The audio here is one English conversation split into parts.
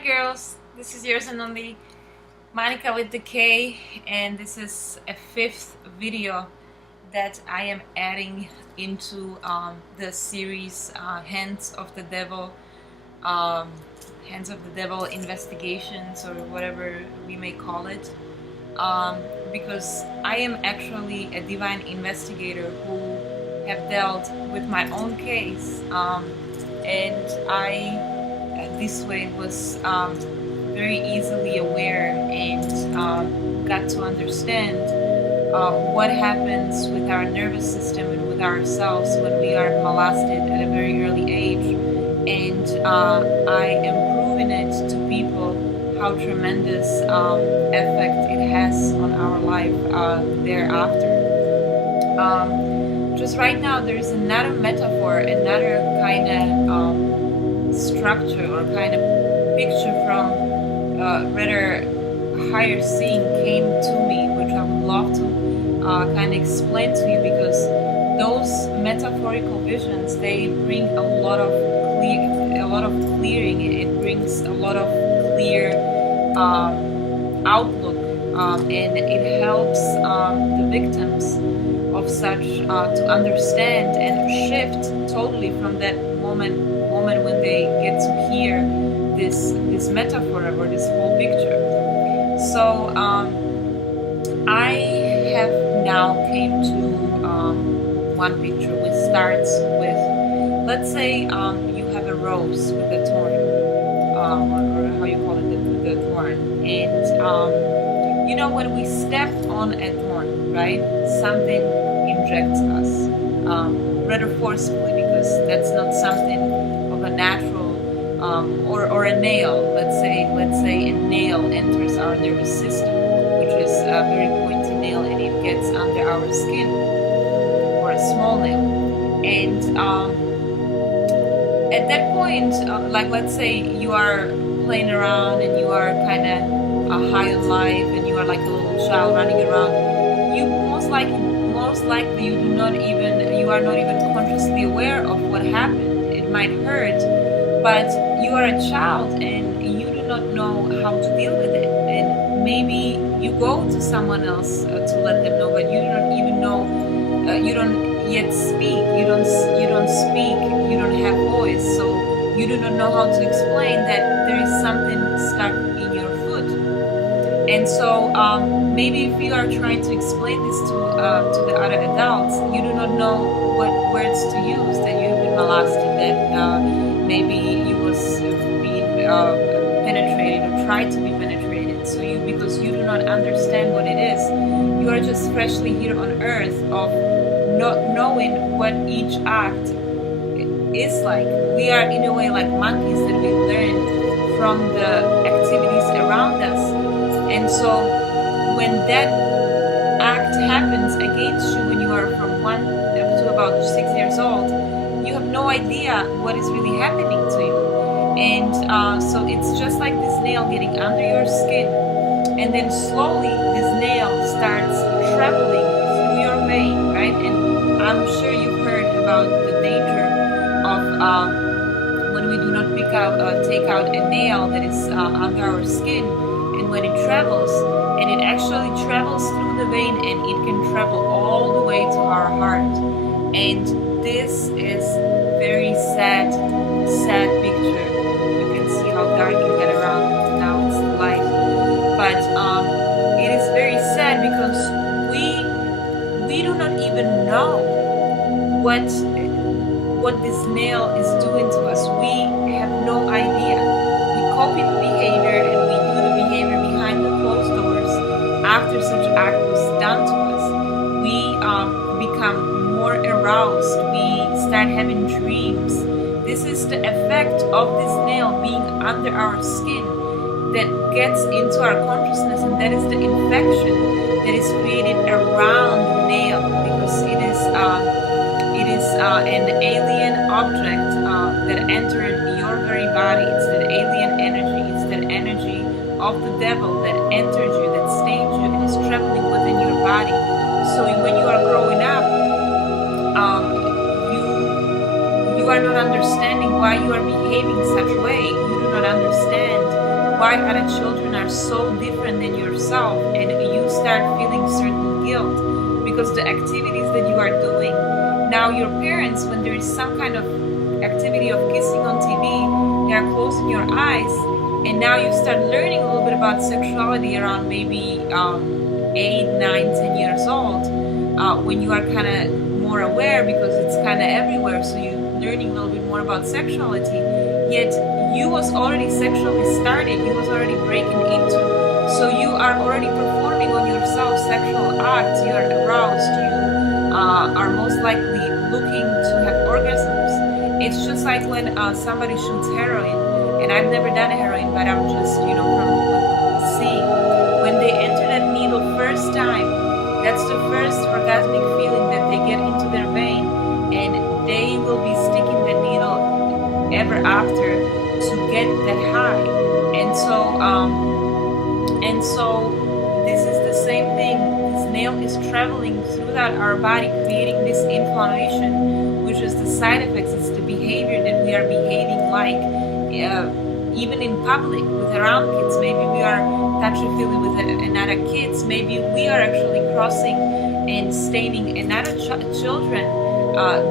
Hi girls, this is yours and only Monika with the K, and this is a fifth video that I am adding into the series Hands of the Devil, Hands of the Devil investigations, or whatever we may call it, because I am actually a divine investigator who have dealt with my own case, and I this way was very easily aware and got to understand what happens with our nervous system and with ourselves when we are molested at a very early age. And I am proving it to people how tremendous effect it has on our life thereafter. Just right now, there's another metaphor, another kind of structure or kind of picture from rather higher seeing came to me, which I would love to kind of explain to you, because those metaphorical visions, they bring a lot of clearing. It brings a lot of clear outlook, and it helps the victims of such to understand and shift totally from that moment when they get to hear this metaphor or this whole picture. So I have now came to one picture which starts with, let's say you have a rose with a thorn, or how you call it, the thorn, and you know, when we step on a thorn, right, something injects us rather forcefully, because that's not something of a natural, or a nail. Let's say a nail enters our nervous system, which is a very pointy nail, and it gets under our skin, or a small nail. And at that point, like let's say you are playing around and you are kind of high on life, and you are like a little child running around, you most likely you are not even consciously aware of what happened. It might hurt, but you are a child and you do not know how to deal with it. And maybe you go to someone else to let them know, but you don't even know. You don't yet speak. You don't speak. You don't have voice, so you do not know how to explain that there is something stuck in your foot. And so maybe if you are trying to explain this to the other adults, you do not know what words to use, that you have been molested, that maybe you was being penetrated or tried to be penetrated. So because you do not understand what it is, you are just freshly here on earth of not knowing what each act is like. We are in a way like monkeys that we learn from the activities around us. And so when that act happens against you when you are from 1 up to about 6 years old, you have no idea what is really happening to you. And so it's just like this nail getting under your skin, and then slowly this nail starts traveling through your vein, right? And I'm sure you've heard about the danger of when we do not take out a nail that is under our skin, and when it travels, and it actually travels through the vein, and it can travel all the way to our heart. And this is very sad picture. You can see how dark it got around. Now it's the light, but it is very sad because we do not even know what this nail is doing to us. We have no idea. We copy the behavior, and we do the behavior behind the closed doors after such act was done to us. We become more aroused. We start having dreams. This is the effect of this nail being under our skin that gets into our consciousness, and that is the infection that is created around the nail, because it is an alien object that entered your very body. It's that alien energy. It's that energy of the devil that entered you, that stained you, and is traveling within your body. So when you are growing up, you are not understanding why you are behaving such way. You do not understand why other children are so different than yourself, and you start feeling certain guilt because the activities that you are doing. Now your parents, when there is some kind of activity of kissing on TV, they are closing your eyes, and now you start learning a little bit about sexuality around maybe 8, 9, 10 years old, when you are kind of more aware because it's kind of everywhere, so you're learning a little bit more about sexuality. Yet you was already sexually started, you was already breaking into, so you are already performing on yourself sexual acts, you are aroused, you are most likely looking to have orgasms. It's just like when somebody shoots heroin, and I've never done heroin, but I'm just, from seeing. When they enter that needle first time, that's the first orgasmic feeling that they get into their vein, and they will be sticking the needle ever after to get that high. And so this is the same thing. This nail is traveling throughout our body, creating this inflammation, which is the side effects. It's the behavior that we are behaving like, even in public with around kids. Maybe we are touchy-feely with another kids. Maybe we are actually crossing and staining another children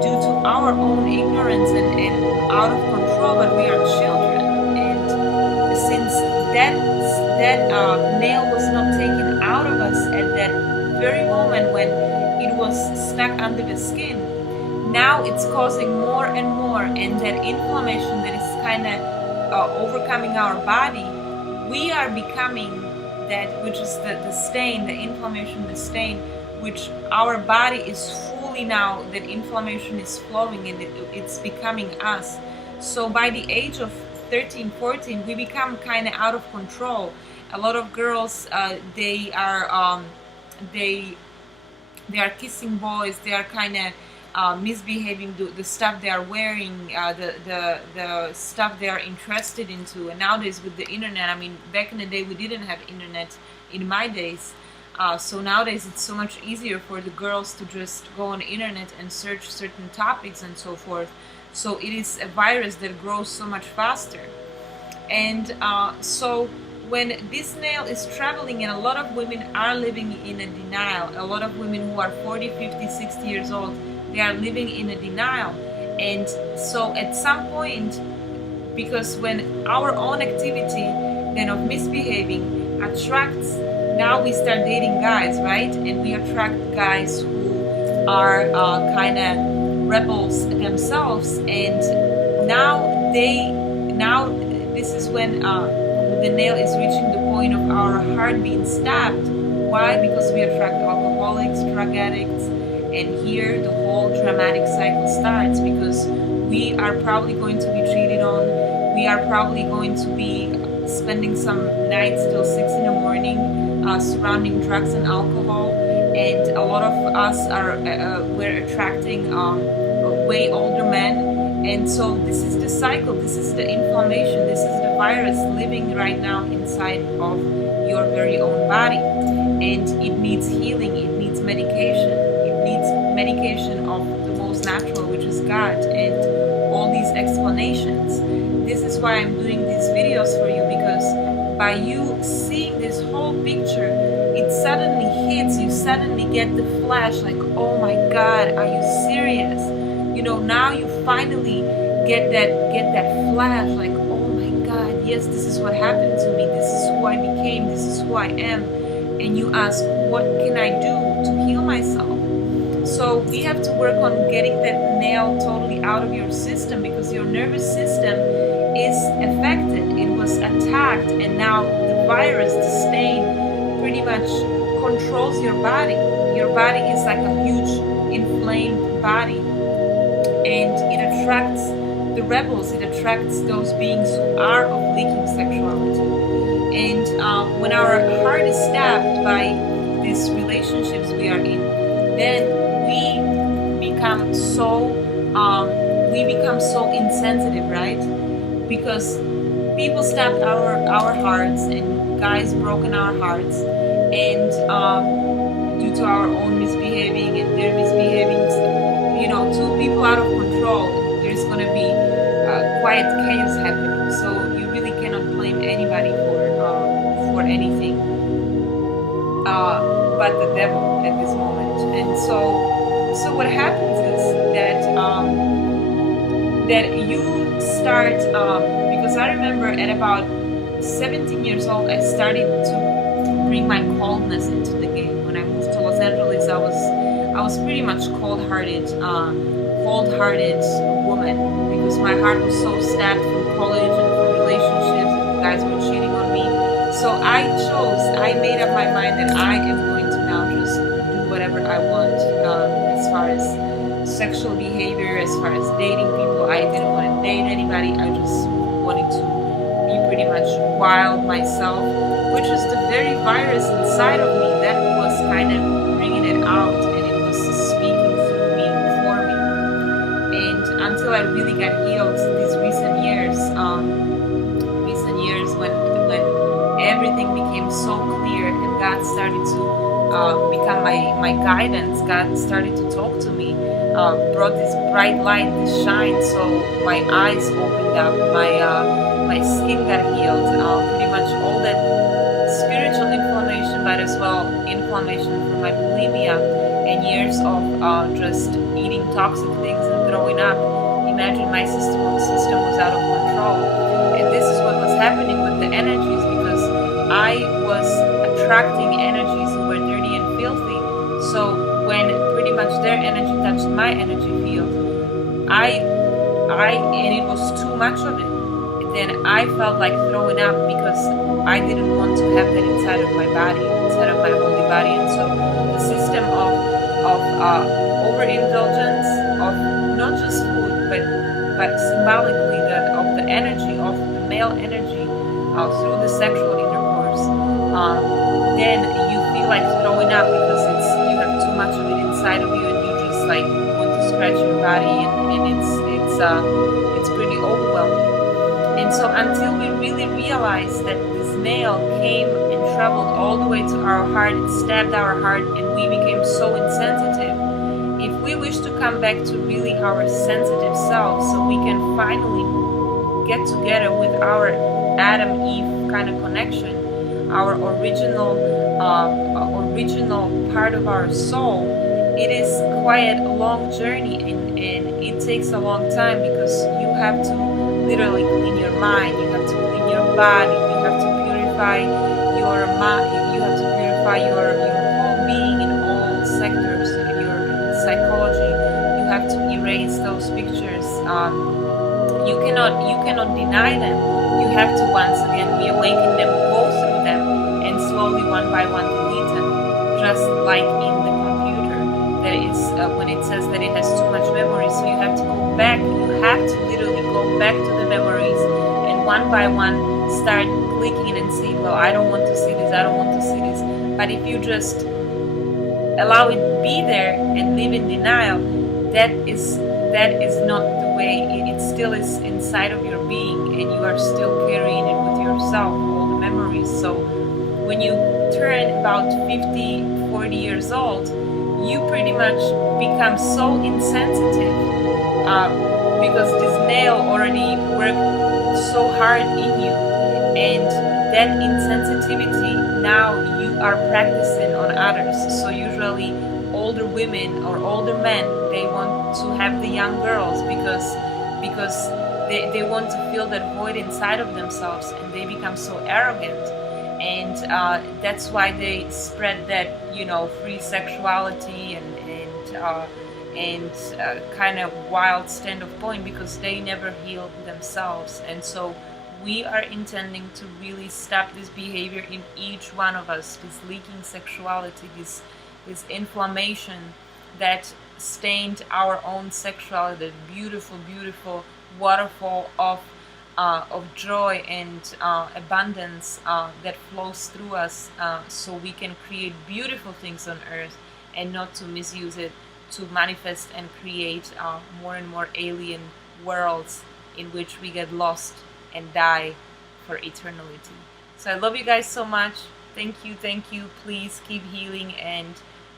due to our own ignorance and out of control. But we are children, and since that nail was not taken out of us at that very moment when it was stuck under the skin, now it's causing more and more, and that inflammation that is kind of overcoming our body, we are becoming that, which is the stain, the inflammation, the stain, which our body is fully now, that inflammation is flowing and it's becoming us. So by the age of 13, 14, we become kind of out of control. A lot of girls, they are kissing boys, they are kind of misbehaving, the stuff they are wearing, the stuff they are interested into. And nowadays with the internet, I mean, back in the day we didn't have internet in my days, so nowadays it's so much easier for the girls to just go on the internet and search certain topics and so forth. So it is a virus that grows so much faster. And so when this nail is traveling, and a lot of women are living in a denial, a lot of women who are 40, 50, 60 years old, they are living in a denial. And so at some point, because when our own activity then of misbehaving attracts, now we start dating guys, right? And we attract guys who are kind of rebels themselves, and now this is when the nail is reaching the point of our heart being stabbed. Why? Because we attract alcoholics, drug addicts, and here the whole dramatic cycle starts, because we are probably going to be cheated on, we are probably going to be spending some nights till 6 in the morning surrounding drugs and alcohol, and a lot of us are we're attracting way older men. And so this is the cycle, this is the inflammation, this is the virus living right now inside of your very own body, and it needs healing, it needs medication, it needs medication of the most natural, which is God, and all these explanations. This is why I'm doing these videos for you, because by you seeing this whole picture, it suddenly hits you, suddenly get the flash, like, oh my God, are you serious? You know, now you finally get that flash, like, oh my God, yes, this is what happened to me, this is who I became, this is who I am. And you ask, what can I do to heal myself? So we have to work on getting that nail totally out of your system, because your nervous system is affected, it was attacked, and now the virus, the stain, pretty much controls your body. Your body is like a huge inflamed body, and it attracts the rebels, it attracts those beings who are of leaking sexuality. And when our heart is stabbed by these relationships we are in, then we become so insensitive, right? Because people stabbed our hearts, and guys broken our hearts, and due to our own misbehaving and their misbehaving, you know, two people out of control, there's going to be quiet chaos happening. So you really cannot blame anybody for devil at this moment. And so what happens is that you start, because I remember at about 17 years old, I started to bring my calmness into the game. When I moved to Los Angeles, I was pretty much cold-hearted woman, because my heart was so stabbed from college and from relationships, and guys were cheating on me. So I made up my mind that I am going to now just do whatever I want, as far as sexual behavior, as far as dating people. I didn't want to date anybody. I just wanted to be pretty much wild myself, which is the very virus inside of me that was kind of bringing it out, and it was speaking through me, for me. And until I really got healed these recent years when everything became so clear and God started to become my guidance. God started to talk to me, brought this bright light, this shine, so my eyes opened up, my skin got healed, pretty much all that spiritual inflammation, but as well inflammation from my bulimia and years of just eating toxic things and throwing up. Imagine my system was out of control, and this is what was happening with the energies, because I was attracting energies who were dirty and filthy. So when pretty much their energy touched my energy field, and it was too much of it, then I felt like throwing up, because I didn't want to have that inside of my body, inside of my holy body. And so the system of overindulgence of not just food, but symbolically of the energy of the male energy through the sexual intercourse, then you feel like throwing up, because you have too much of it inside of you, and you just like want to scratch your body, and it's pretty overwhelming. And so until we really realized that this male came and traveled all the way to our heart and stabbed our heart, and we became so insensitive, if we wish to come back to really our sensitive selves, so we can finally get together with our Adam Eve kind of connection, our original part of our soul, it is quite a long journey, and it takes a long time, because you have to literally clean your mind, you have to clean your body, you have to purify your mind, you have to purify your whole being in all sectors, your psychology. You have to erase those pictures. You cannot deny them. You have to once again reawaken them, go through them, and slowly one by one delete them, just like in the computer. That is when it says that it has too much memory, so you have to go back. You have to literally go back to the memories, and one by one start clicking and see, well, I don't want to see this, I don't want to see this. But if you just allow it be there and live in denial, that is not the way. It still is inside of your being, and you are still carrying it with yourself, all the memories. So when you turn about 50, 40 years old, you pretty much become so insensitive, because this male already worked so hard in you, and that insensitivity now you are practicing on others. So usually older women or older men, they want to have the young girls, because they want to fill that void inside of themselves, and they become so arrogant. And that's why they spread that, free sexuality and kind of wild standpoint, because they never healed themselves. And so we are intending to really stop this behavior in each one of us, this leaking sexuality, this inflammation that stained our own sexuality, the beautiful waterfall of joy and abundance that flows through us, so we can create beautiful things on earth, and not to misuse it to manifest and create more and more alien worlds in which we get lost and die for eternity. So I love you guys so much. Thank you. Please keep healing, and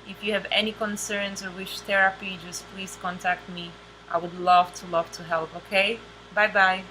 if you have any concerns or wish therapy, just please contact me. I would love to help. Okay? Bye bye.